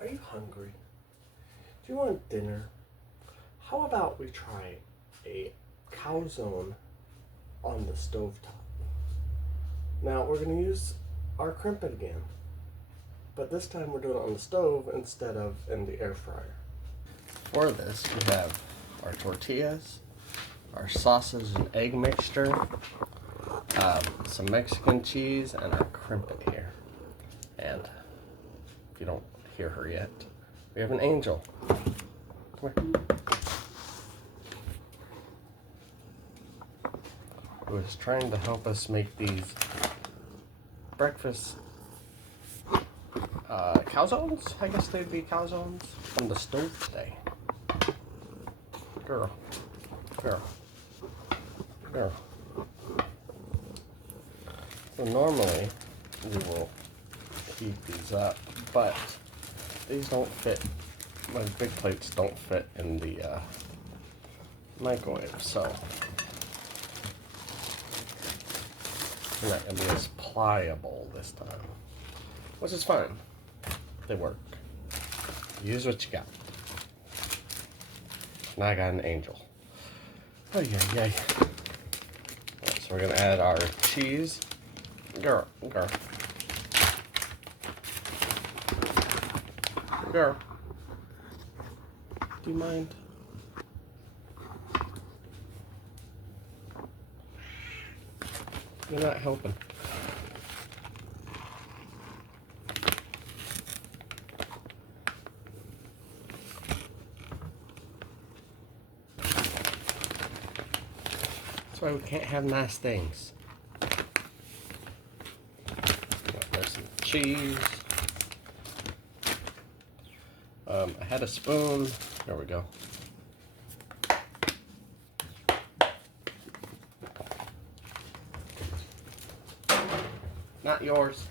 Are you hungry? Do you want dinner? How about we try a calzone on the stovetop? Now we're going to use our crimpet again, but this time we're doing it on the stove instead of in the air fryer. For this, we have our tortillas, our sausage and egg mixture, some Mexican cheese, and our crimpet here. And if you don't hear her yet, we have an angel. Come here. Who is trying to help us make these breakfast calzones? I guess they'd be calzones on the stove today. Girl. So normally we will heat these up, but these don't fit. My big plates don't fit in the microwave, so they're not gonna be as pliable this time, which is fine. They work. Use what you got. Now I got an angel. Oh yeah. Right, so we're gonna add our cheese. Girl. Do you mind? You're not helping. That's why we can't have nice things. There's some cheese. I had a spoon. There we go. Not yours.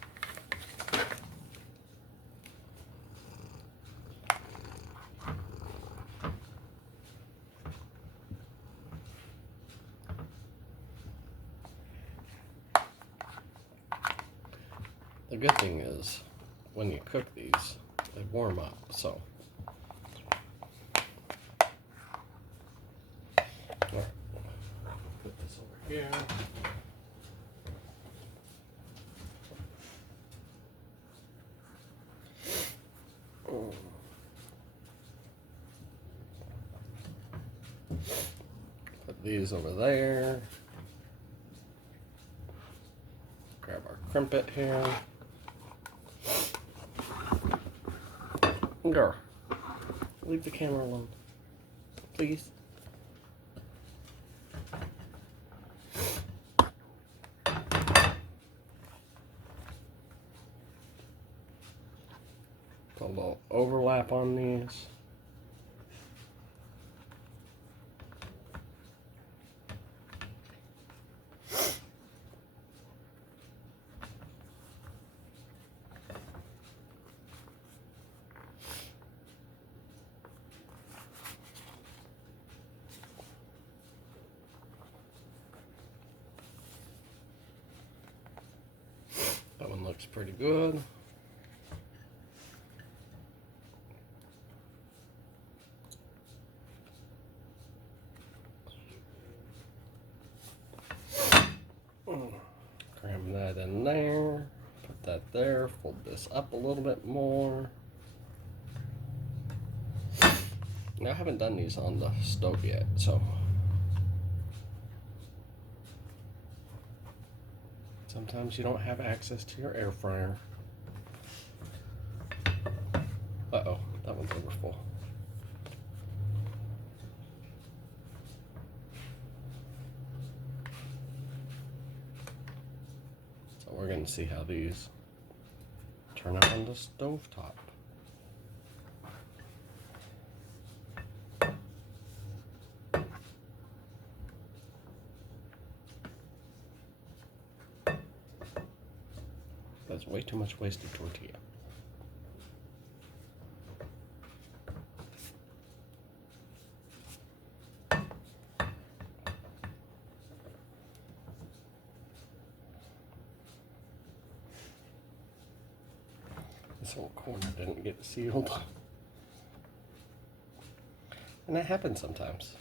The good thing is, when you cook these, they warm up, so. Put this over here. Put these over there. Grab our crimpet here. Girl, leave the camera alone, please. Put a little overlap on these. That one looks pretty good. Cram that in there. Put that there. Fold this up a little bit more. Now I haven't done these on the stove yet, so sometimes you don't have access to your air fryer. Uh-oh, that one's over full. So we're going to see how these turn out on the stovetop. That's way too much wasted tortilla. This whole corner didn't get sealed. And that happens sometimes.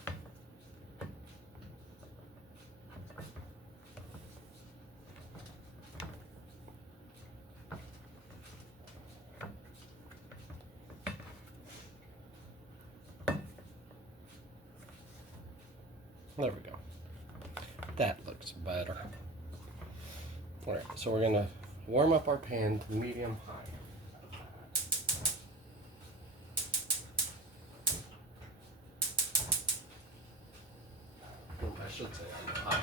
There we go. That looks better. Alright, so we're gonna warm up our pan to medium high. I should say on high.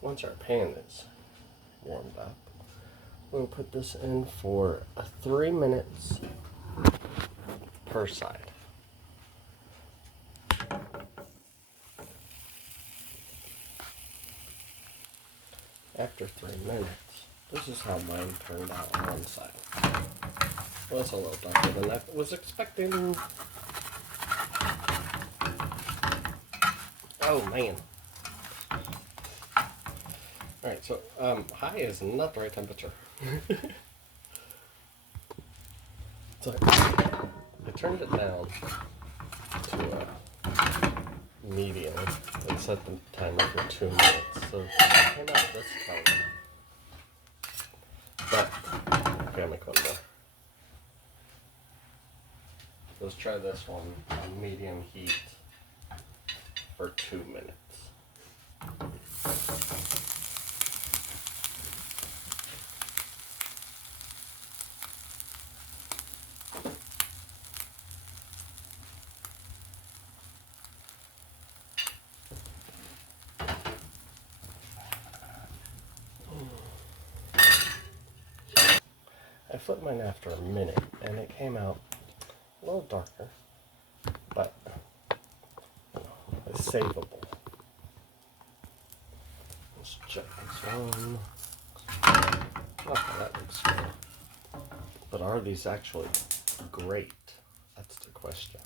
Once our pan is warmed up, we'll put this in for 3 minutes per side. After 3 minutes, this is how mine turned out on one side. Well, it's a little darker than I was expecting. Oh man. Alright, so high is not the right temperature. So I turned it down to medium and set the timer for 2 minutes. So it came out this color. But okay, I'll make one more. Let's try this one on medium heat for 2 minutes. I flipped mine after a minute and it came out a little darker, but it's savable. Let's check this one. Okay, that looks good. But are these actually great? That's the question.